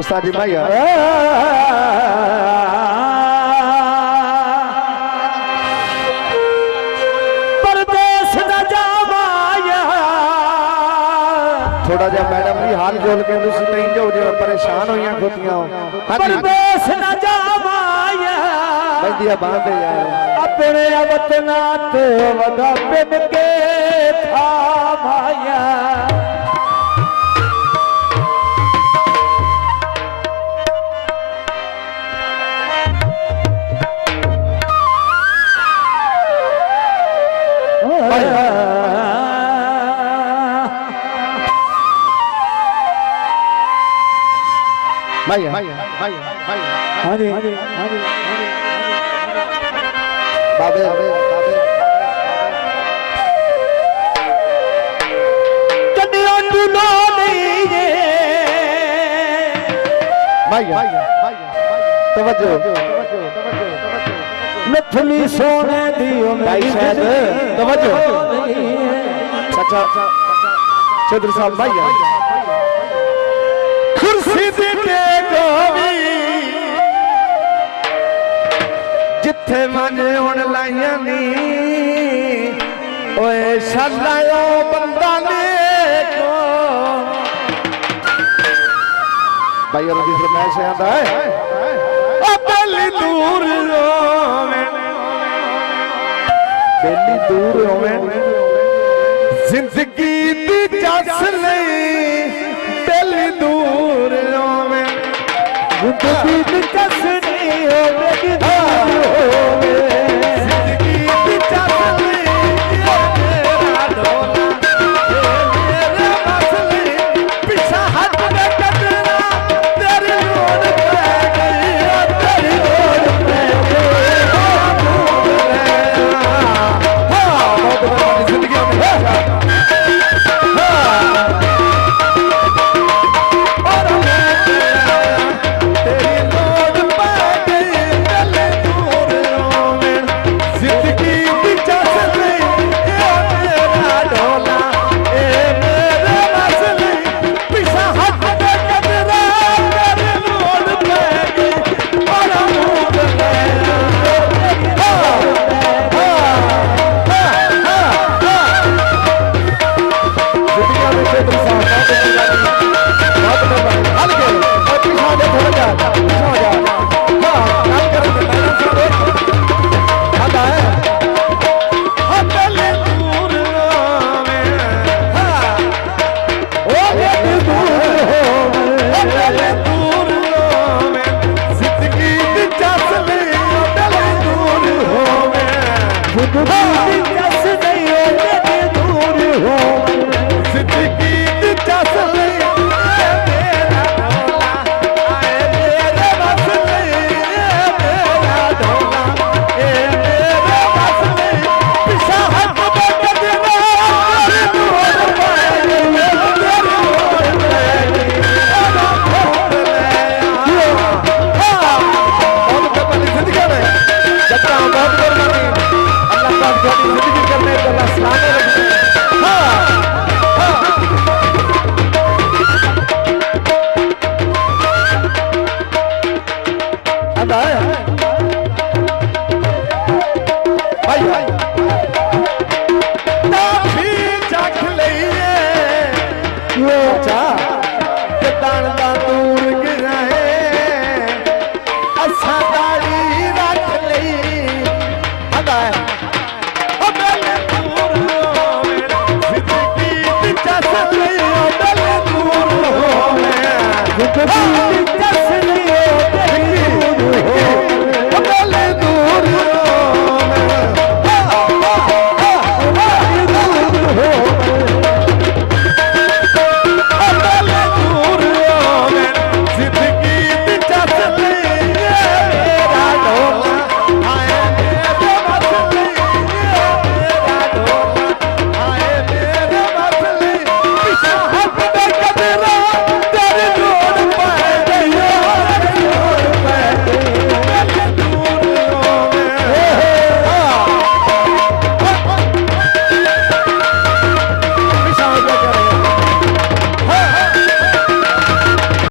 उस्ताद जी भाई थोड़ा जा मैडम जी हाल जोल के नहीं जो परेशान हुई खुदियां परदेस न जावाया बंदिया बांधे यार अपने वतना तो वदा बिन के था भाया भैया बाबे तवज्जो नथनी सोने दियो भाई शायद तवज्जो चाचा चौधरी साहब भैया कुर्सी दे गोवी जिथे मन हुन लाइया नी ओए शालायो बंदा ने को भाई और दूसरा मैच आंदा है बेली दूर रोवे बेली दूर होवे जिंदगी दी जस नहीं बेली दूर होवे जिंदगी दी जस नहीं होवे जिंदगी दी जस नहीं मेरा ढोला मेरे मसले पीछा हट के कदरा तेरी लोड़ पे गई तेरी लोड़ पे गई बहुत बड़ी जिंदगी में Oh